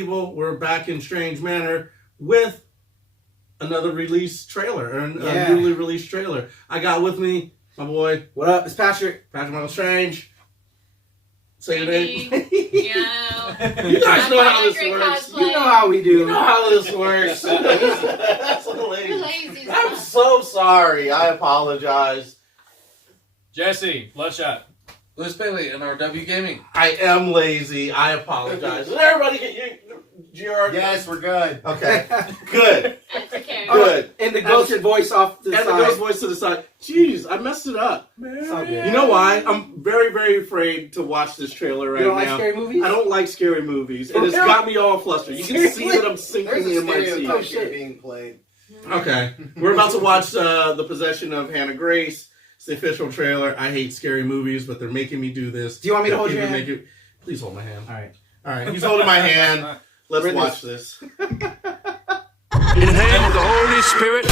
people? We're back in Strange Manor with another release trailer, or a newly released trailer. I got with me my boy. What up? It's Patrick. Patrick Michael Strange. Say your name. Yeah. You guys know how this works. You know how we do. You know how this works. That's so lazy. I'm so sorry. I apologize. Jesse, Bloodshot. Lewis Bailey, NRW Gaming. I am lazy. I apologize. Did everybody get your... Yes, we're good. Okay. Good. Okay. Good. And the ghost voice off to the And side. the ghost voice to the side. Jeez, I messed it up. It's all good. You know why? I'm very, very afraid to watch this trailer right You don't now. like scary movies? I don't like scary movies. And it's real? got me all flustered. You can see that I'm sinking There's a in my stereotype seat. here being played. Okay. We're about to watch The Possession of Hannah Grace. It's the official trailer. I hate scary movies, but they're making me do this. Do you want me to hold your hand? Please hold my hand. All right. All right. He's holding my hand. Let's watch this. In the name of the Holy Spirit.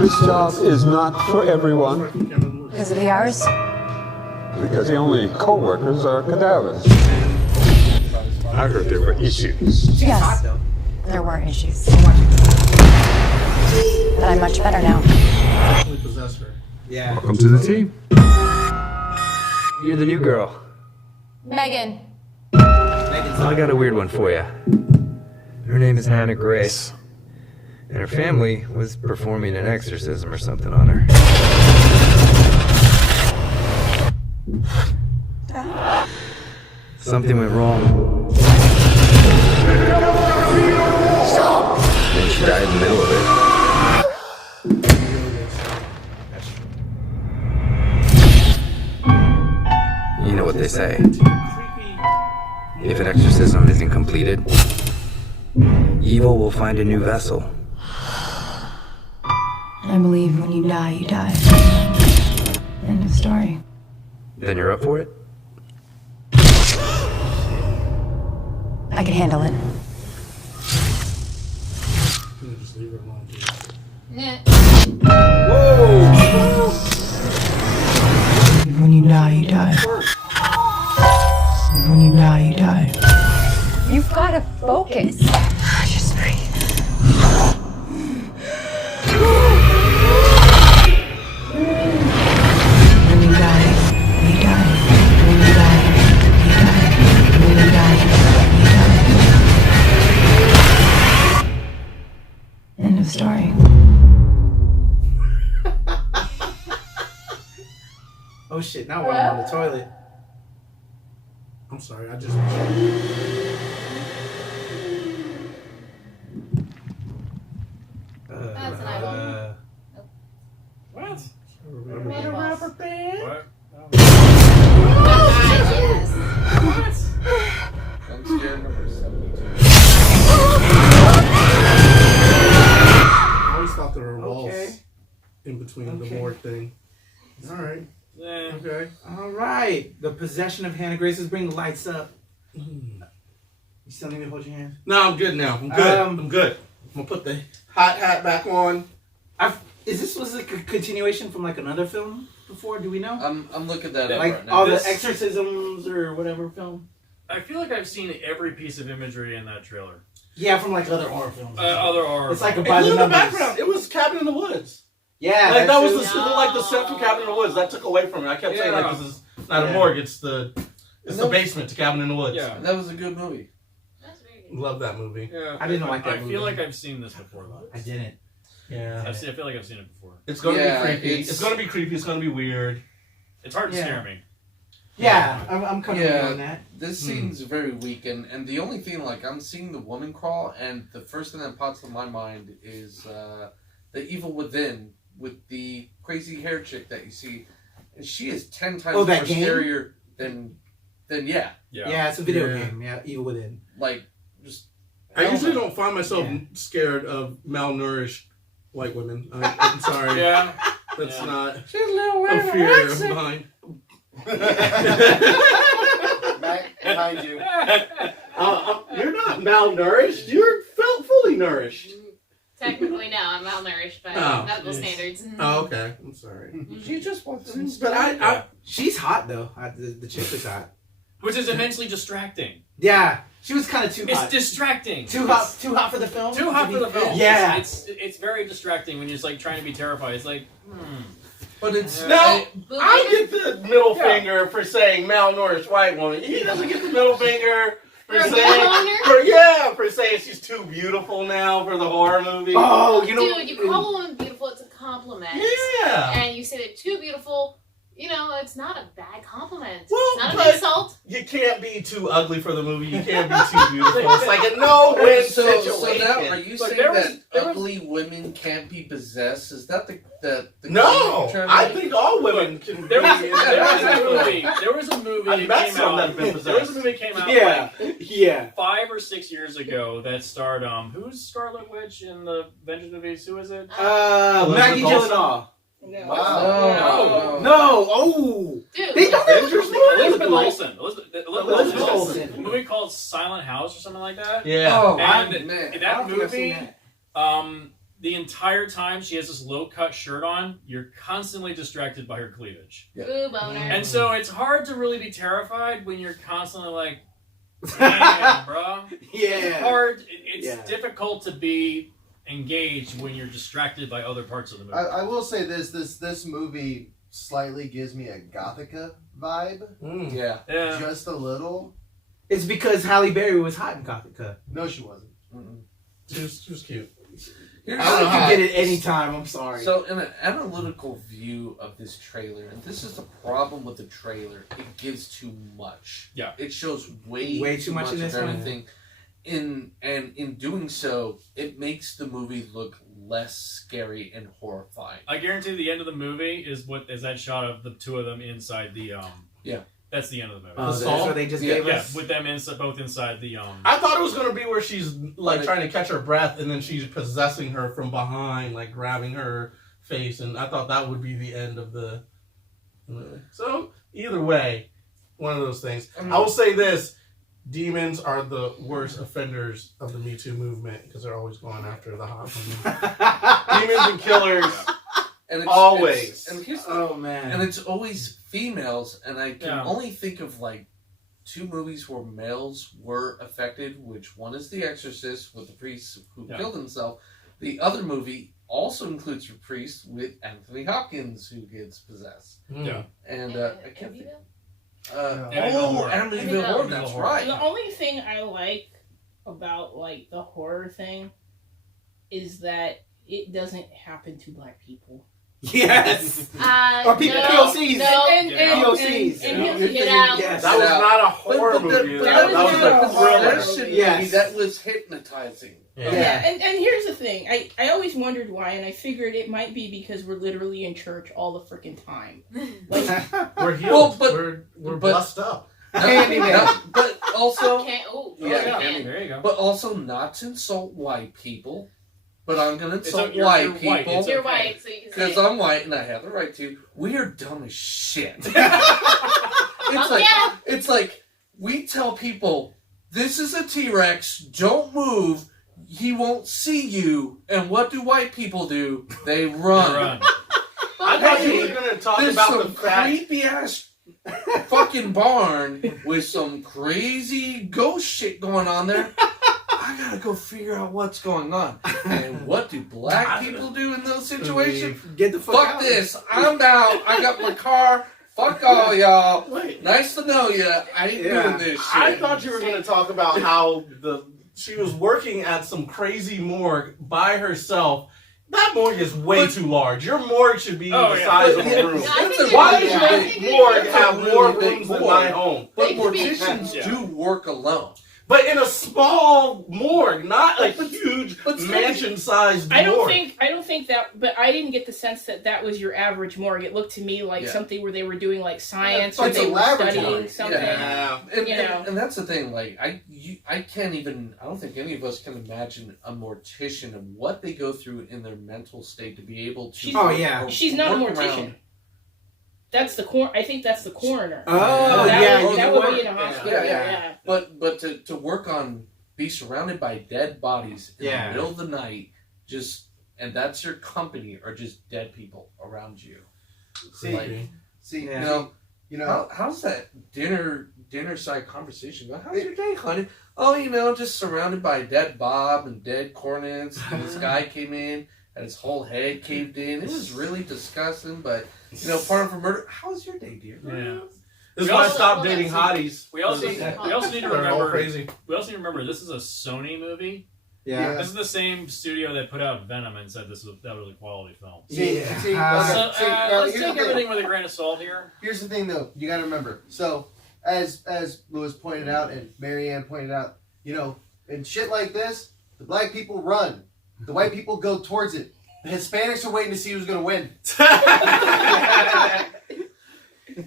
This job is not for everyone Because of the hours? because the only co-workers are cadavers. I heard there were issues. Yes, there were issues. But I'm much better now. Actually possess her. Yeah. Welcome to the team. You're the new girl. Megan. I got a weird one for you. Her name is Hannah Grace. And her family was performing an exorcism or something on her. Something went wrong. Then she died in the middle of it. You know what they say. If an exorcism isn't completed, evil will find a new vessel. I believe when you die, you die. End of story. Then you're up for it? I can handle it. Just leave her alone, dude. Yeah. When you die, you die. When you die, you die. You've got to focus. Just breathe. When you die, you die. When you die, you die. When you die, you die. End of story. Oh shit, now we're on the toilet. I'm sorry. I just... That's an eyeball. What? Rubber band. What? Yes. I'm scared number 72. I always thought there were walls Okay. in between the board thing. All right. Yeah. Okay. All right. The possession of Hannah Grace. Let's bring the lights up. You still need me to hold your hand? No, I'm good now. I'm good. Um, I'm good. I'm gonna put the hot hat back on. Was like a continuation from like another film before? Do we know? I'm looking that up Like right now. all This- the exorcisms or whatever film? I feel like I've seen every piece of imagery in that trailer. Yeah, from like other horror films. Other horror. It's like a It by was the in the numbers. background. It was Cabin in the Woods. Yeah, Like that was too. the set from Cabin in the Woods. That took away from it. I kept saying like this is not a morgue. It's the basement to Cabin in the Woods. Yeah. That was a good movie. That's very good. Love that movie. Yeah. I didn't like that I movie. feel like I've seen this before though. I didn't. Yeah. I feel like I've seen it before. It's gonna Yeah, be creepy. it's- It's gonna be creepy. It's gonna be weird. It's hard to Yeah. scare me. Yeah, I'm kind of Yeah. on that. This scene's very weak, and the only thing, like, I'm seeing the woman crawl, and the first thing that pops in my mind is the Evil Within with the crazy hair chick that you see, and she is 10 times more that game? scarier than yeah, Yeah, it's a video Yeah. game. Yeah, Evil Within. like just. I usually know. don't find myself Yeah. scared of malnourished white women. I'm sorry. Yeah. That's Yeah. not She's a little a fear of mine. Back behind you. You're not malnourished. You're fully nourished. Technically, no, I'm malnourished by Oh, medical jeez. standards. Oh, okay. I'm sorry. She just wants to. But I She's hot though. The chick is hot. Which is immensely distracting. Yeah, she was kind of too It's hot. distracting. Too hot for the film. Too hot for the film. Yeah. It's very distracting when you're just like trying to be terrified. It's like, But it's No, Boobies? I get the middle Yeah. finger for saying malnourished white woman. He doesn't get the middle finger for For a saying malnourished? for saying she's too beautiful now for the horror movie. Oh, you know. Dude, you call a woman beautiful, it's a compliment. Yeah. And you say they're too beautiful, you know, it's not a bad compliment. Well, It's not but- an insult. You can't be too ugly for the movie. You can't be too beautiful. It's like a no-win So situation. now, are you Like, saying there was- that there was- ugly women can't be possessed? Is that the No, term? I think all women can. there was, be in there was that. a movie. There was a movie I've that met came some that out. have been There was a possessed. movie that came out Yeah, yeah. like 5 or 6 years ago that starred who's Scarlet Witch in the Avengers movies? Who is it? Maggie Elizabeth Gyllenhaal. Wow. No. Oh. Dude, They don't Avengers Elizabeth movie? Olsen. Elizabeth Elizabeth Olsen. Olsen. A movie called Silent House or something like that. Yeah. Oh And man, that I don't think I've seen movie, that. the entire time she has this low-cut shirt on, you're constantly distracted by her cleavage. Boo boner. And so it's hard to really be terrified when you're constantly like, damn, bro. It's Yeah. hard. It's Yeah. difficult to be engaged when you're distracted by other parts of the movie. I will say this movie slightly gives me a Gothica vibe, yeah. yeah. just a little. It's because Halle Berry was hot in Gothica. No, she wasn't. She was cute. Here's I the- can get it anytime. I'm sorry. So, in an analytical view of this trailer, and this is the problem with the trailer, it gives too much. Yeah. It shows way too much in of this one. everything. In doing so, it makes the movie look less scary and horrifying. I guarantee the end of the movie is that shot of the two of them inside the Yeah. That's the end of the movie. Oh, The that's song? what they just Yeah, gave Yeah, us. with them both inside the I thought it was gonna be where she's like Right. trying to catch her breath, and then she's possessing her from behind, like grabbing her face, and I thought that would be the end of the movie. So either way, one of those things. I will say this: demons are the worst offenders of the Me Too movement because they're always going after the hot women. Demons and killers. And Always. and here's the Oh man. And it's always females, and I can Yeah. only think of like 2 movies where males were affected, which one is The Exorcist with the priest who Yeah. killed himself. The other movie also includes a priest with Anthony Hopkins who gets possessed. Yeah. And I can't think. Amityville Horror. Amityville Horror, that's Amityville right. The only thing I like about like the horror thing is that it doesn't happen to black people. Yes. Or people no, POCs. No, And- Get and- out. POCs. and- and- You're Get thinking- out. Yes. That was Get out. not a horror But movie. that That was was not a a horror thriller. Possession movie Yes. that was hypnotizing. Yeah. And here's the thing. I always wondered why, and I figured it might be because we're literally in church all the freaking time. Like, We're healed. Well, but- we're but- blessed up. No, but also, Okay. Oh, Yeah, man. There you go. but also not to insult white people. But I'm gonna insult You're white white. people. It's You're okay. white, so you can say Because it. I'm white and I have the right to. We are dumb as shit. it's Oh, like yeah. it's like we tell people this is a T-Rex. Don't move. He won't see you. And what do white people do? They run. Run. I thought you were gonna talk There's about the some fact. creepy ass fucking barn with some crazy ghost shit going on there. I gotta go figure out what's going on. And what do black people do in those situations? Get the fuck Fuck out. this. I'm out. I got my car. Fuck all y'all. Wait. Nice to know you. I ain't Yeah. doing this shit. I thought you were going to talk about how she was working at some crazy morgue by herself. That morgue is way too large. Your morgue should be Oh, the yeah. size of Yeah. a room. No, I think That's a- Why you're does right. your morgue That's a have really more big rooms than morgue. my home? But They could be- morticians Yeah. do work alone. But in a small morgue, not a huge but still- mansion-sized I morgue. don't think that, but I didn't get the sense that was your average morgue. It looked to me like Yeah. something where they were doing like science Yeah, or it's they a were laboratory. studying something. Yeah. And, You know. and that's the thing. Like I can't even. I don't think any of us can imagine a mortician and what they go through in their mental state to be able to. She's- Oh, yeah. She's not a work mortician. around- That's the I think that's the coroner. Oh, that yeah. would, that you would were- be in a hospital. Yeah, Yeah. But to work on be surrounded by dead bodies in Yeah. the middle of the night and that's your company, are just dead people around you. See, you know, how's that dinner side conversation go? How's your day, honey? Oh, just surrounded by dead Bob and dead cornets. And this guy came in and his whole head caved in. It was really disgusting, but part of a murder. How's your day, dear? Yeah. This is why I stopped dating hotties. We also need to They're all remember. crazy. We also need to remember this is a Sony movie. Yeah. This is the same studio that put out Venom and said that was a quality film. Yeah. See, Let's here's take the everything with a grain of salt here. Here's the thing, though. You got to remember. So, as Lewis pointed out and Marianne pointed out, in shit like this, the black people run. The white people go towards it. The Hispanics are waiting to see who's going to win.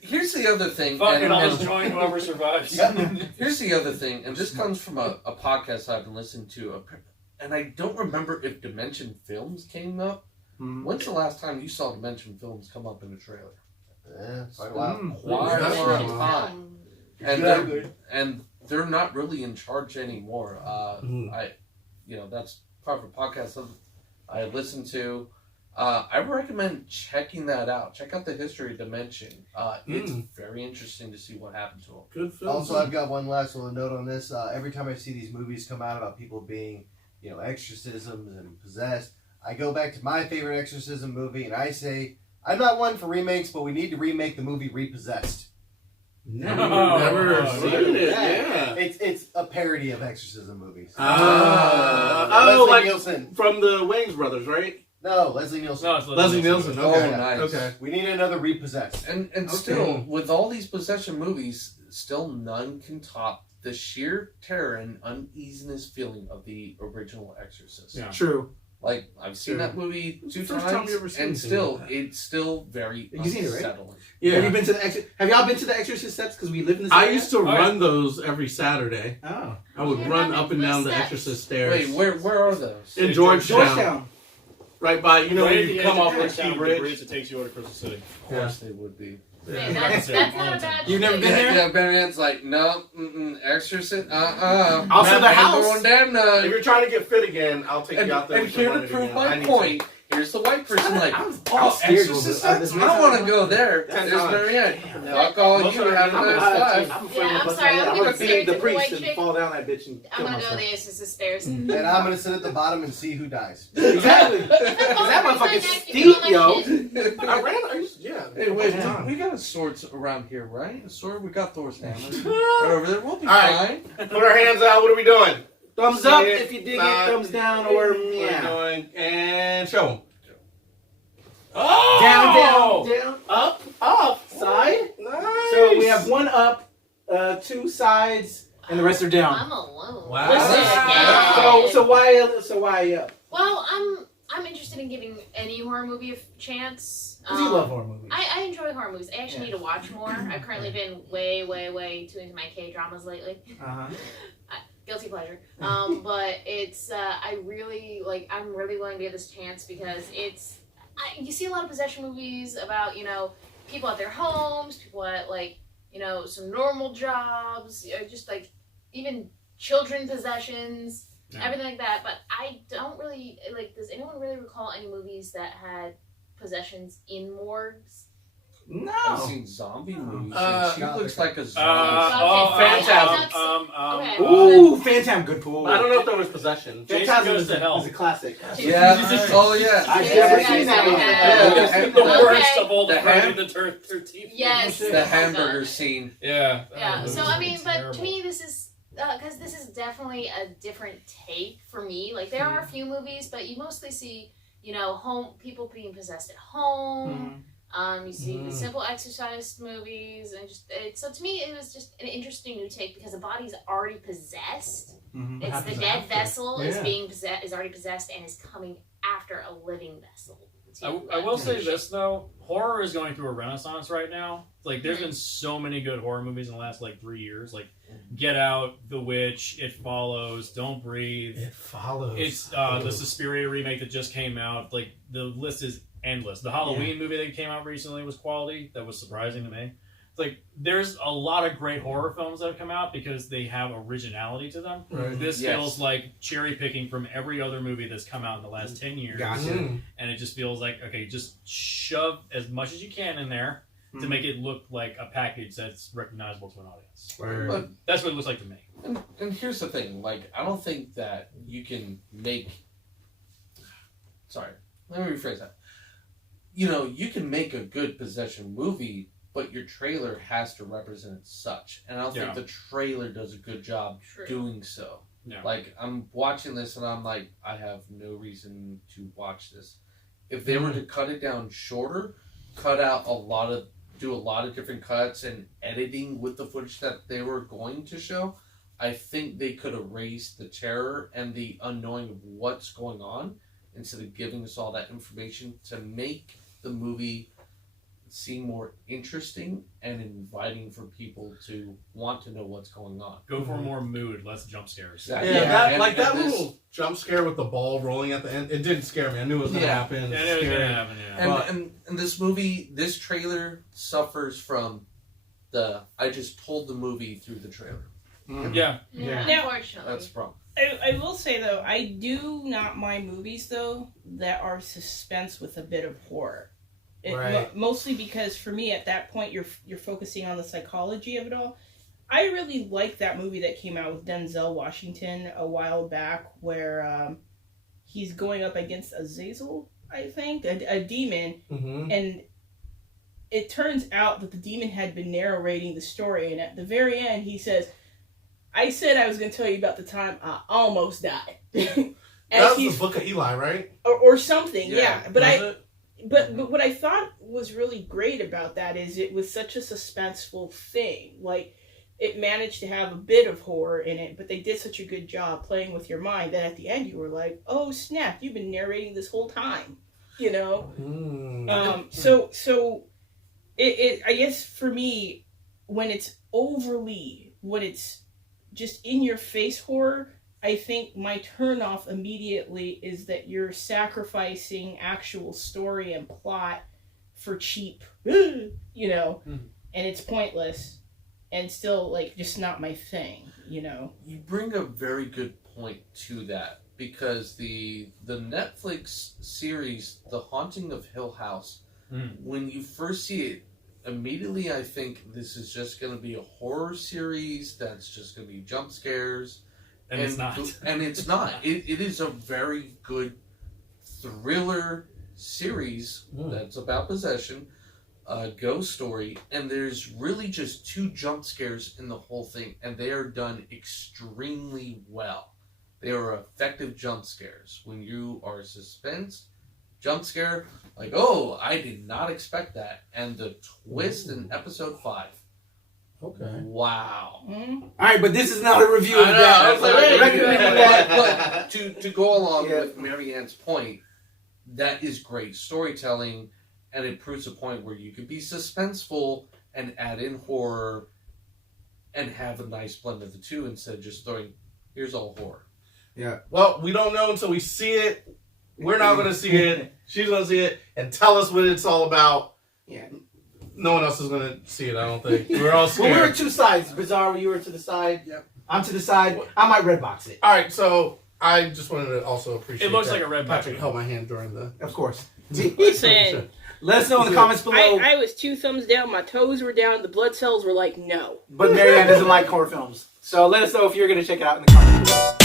Here's the other thing. Fuck it, I'll just join whoever survives. Here's the other thing, and this comes from a podcast I've been listening to, and I don't remember if Dimension Films came up. When's the last time you saw Dimension Films come up in a trailer? Quite a while. Quite a long time. And they're not really in charge anymore. That's part of a podcast I listened to. I recommend checking that out. Check out the history of Dimension. It's very interesting to see what happened to them. Good film. Also, I've got one last little note on this. Every time I see these movies come out about people being, exorcisms and possessed, I go back to my favorite exorcism movie and I say, I'm not one for remakes, but we need to remake the movie Repossessed. Never seen it. Yeah. It's a parody of exorcism movies. Like Nielsen. From the Wayans brothers, right? No, Leslie Nielsen. No, it's Leslie Nielsen. Oh, Okay. nice. Okay. We need another Repossessed. And still, with all these possession movies, still none can top the sheer terror and uneasiness feeling of the original Exorcist. Yeah. True. Like, I've seen that movie It's 2 the first time times, you ever seen and anything still, like that. it's still very You've seen it, right? unsettling. Yeah. Have you been to the Have y'all been to the Exorcist steps? Because we live in the. I used to run those every Saturday. Oh. I would Yeah, run how up and many down the steps? Exorcist stairs. Wait, where are those? In Georgetown. Georgetown. Right by, Right when at you the come edge off of the Georgetown, Key the bridge Bridge. that takes you over to Crystal City. Of course they would be. Man, that's not a bad You've never shit. been there? Yeah, Marianne's like, no, Exorcist, Also, the Never house. going down If none. you're trying to get fit again, I'll take And, you out there. and we can here run to it prove again. I my need point, here's the white person like, I'm oh, scared Exorcist of this. steps? I don't want to go there. Ten There's times. Marianne. Fuck all you, have a nice life. Yeah, I'm sorry, I'm gonna be say the to the priest white and chick, fall down that bitch and I'm kill gonna go myself. the Exorcist stairs. And I'm going to sit at the bottom and see who dies. Exactly. That motherfucker's steep, yo. I ran. Yeah. Hey, wait, Yeah. we got swords around here, right? A sword, we got Thor's hammer. Right over there, we'll be All right. fine. Put our hands out. What are we doing? Thumbs up See it, if you dig it. not- Thumbs down or What are we yeah. doing? And show them. Down, down, up, side. Nice. So we have one up, 2 sides, and the rest are down. I'm alone. Wow. Listen, So why up? well, I'm interested in giving any horror movie a chance. Because you love horror movies. I enjoy horror movies. I actually need to watch more. I've currently been way too into my K-dramas lately. Uh-huh. Guilty pleasure. But it's I'm really willing to give this a chance because you see a lot of possession movies about people at their homes, people at some normal jobs, or just even children possessions, everything like that. But I don't really does anyone really recall any movies that had possessions in morgues? No. I've seen zombie movies. and she looks like a zombie. Okay. Ooh, Phantom, good pull. I don't know if there was possession. Jason Phantasm Goes to Hell. is a classic. Yeah. Oh yeah. I've Jason never Goes seen to that one. Hell. The Okay. worst of all the The Friday ham- the 13th. Yes. The hamburger scene. Yeah. Yeah. So I mean, but Terrible. to me, this is because this is definitely a different take for me. Like there are a few movies, but you mostly see home people being possessed at home. You see the Simple Exorcist movies, and so to me it was just an interesting new take because the body's already possessed. It's the dead vessel is already possessed and is coming after a living vessel. I will say this though, horror is going through a renaissance right now. There's been so many good horror movies in the last 3 years. Get Out, The Witch, It Follows, Don't Breathe. It Follows. It's the Suspiria remake that just came out. The list is endless. The Halloween movie that came out recently was quality. That was surprising to me. It's like there's a lot of great horror films that have come out because they have originality to them. Right. This Yes. feels like cherry picking from every other movie that's come out in the last 10 years. Gotcha. And it just feels like, okay, just shove as much as you can in there to make it look like a package that's recognizable to an audience. But, That's what it looks like to me. and here's the thing, like, I don't think that you can make... Sorry, let me rephrase that. You know, you can make a good possession movie, but your trailer has to represent such. And I don't think the trailer does a good job doing so. Yeah. Like, I'm watching this and I'm like, I have no reason to watch this. If they were to cut it down shorter, do a lot of different cuts and editing with the footage that they were going to show, I think they could have raised the terror and the unknowing of what's going on instead of giving us all that information to make the movie seem more interesting and inviting for people to want to know what's going on. Go for more mood, less jump scares. Exactly. Yeah, that little jump scare with the ball rolling at the end, it didn't scare me. I knew it was going to happen. Yeah, it was going to happen, yeah. And this movie, this trailer suffers from I just told the movie through the trailer. Yeah. Now, Unfortunately. That's the problem. I will say though, I do not mind movies though that are suspense with a bit of horror. Mostly because for me at that point you're focusing on the psychology of it all. I really liked that movie that came out with Denzel Washington a while back where he's going up against Azazel, I think, a demon, and it turns out that the demon had been narrating the story, and at the very end he says, I said I was going to tell you about the time I almost died. That's the Book of Eli, right? Or something, yeah. But But what I thought was really great about that is it was such a suspenseful thing. Like, it managed to have a bit of horror in it, but they did such a good job playing with your mind that at the end you were like, oh snap, you've been narrating this whole time. You know? So it I guess for me, when it's just in your face horror, I think my turnoff immediately is that you're sacrificing actual story and plot for cheap, you know, and it's pointless and still like just not my thing, you know. You bring a very good point to that because the Netflix series, The Haunting of Hill House, when you first see it, immediately I think this is just going to be a horror series that's just going to be jump scares. And it's not. And it's not. It is a very good thriller series that's about possession, a ghost story, and there's really just 2 jump scares in the whole thing, and they are done extremely well. They are effective jump scares. When you are suspense, jump scare, like, oh, I did not expect that. And the twist in episode 5. Okay. Wow. All right, but this is not a review of I that. know. But to go along with Marianne's point, that is great storytelling, and it proves a point where you can be suspenseful and add in horror and have a nice blend of the two instead of just throwing, here's all horror. Yeah. Well, we don't know until we see it. We're not going to see it. She's going to see it and tell us what it's all about. Yeah. No one else is going to see it, I don't think. We're all scared. Well, we were 2 sides. Bizarre, you were to the side. Yep. I'm to the side. I might Redbox it. All right, so I just wanted to also appreciate it looks that like a Redbox. Patrick held my hand during the... Of course. Listen, let us know in the comments below. I was 2 thumbs down, my toes were down, the blood cells were like, no. But Marianne doesn't like horror films. So let us know if you're going to check it out in the comments below.